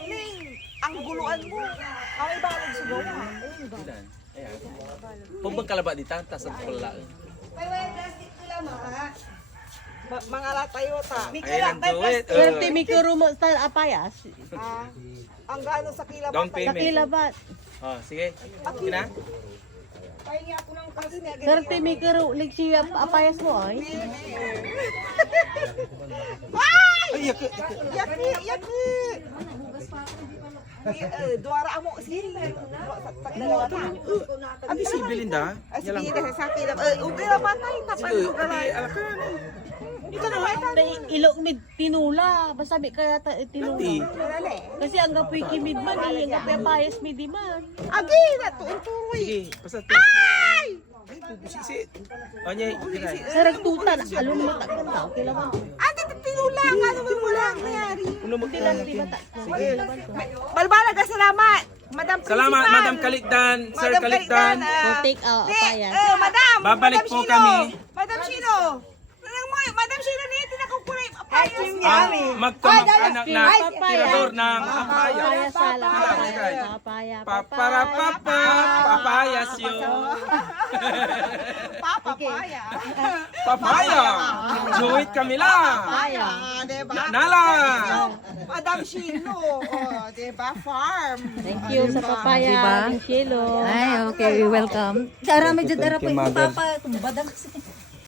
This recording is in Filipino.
Ning, ang guluan mo. Ang ibalog sa gawa. Ilan? Ayan. Pabang kalaba dito, tas ang pula. Mga latayo ta. Ayan ang duwit. Swerte mi kurumo sa apayas. Ang gaano sa kilabat. Down Sa payment. kilabat. Oh, sige. Sige na. Pahingi ako ng kasi niya. Swerte mi kuru liksi apayas mo ay. Ay, yaki. Yaki. Duwara mo sige. Tagdalawa na. Abi si Belinda. Sige na sa sakit. Ubira pa na tapos Sige, ugalay. abi alakan. Ito na ba? Ilog mi tinula. Basta mi kaya tinula. Hindi. Kasi ang gapoy kimid man eh. Ang gapoy apayas mi di man. Agi na tuloy. Sige, basta. Ay! Pupusisit. O niya, ginay. Sarag tutan. Alun mo takdan daw. Kilaban. Ate tinula nga naman mo lang nangyari. Uno mo. Di ba ta? Sige. Balbalaga salamat. Madam Principal. Salamat, Madam Kalikdan. Sir Madam Kalikdan. For take apayas. Madam. Babalik Madam po Shino. kami. Madam Shino. Madam Shino ni tinakukulay apayas. Ang magkamag-anak na tirador ng apaya. Papaya sala. Papaya. Papaya. Paparapapa, papayas yun. Papaya. Papaya. Joit kami lang. Papaya. Diba? Nala. Madam Shino. Oh, diba? Farm. Thank you sa papaya. Diba? Shilo. Ay, okay, welcome. Dara medyo dara po ipapa badang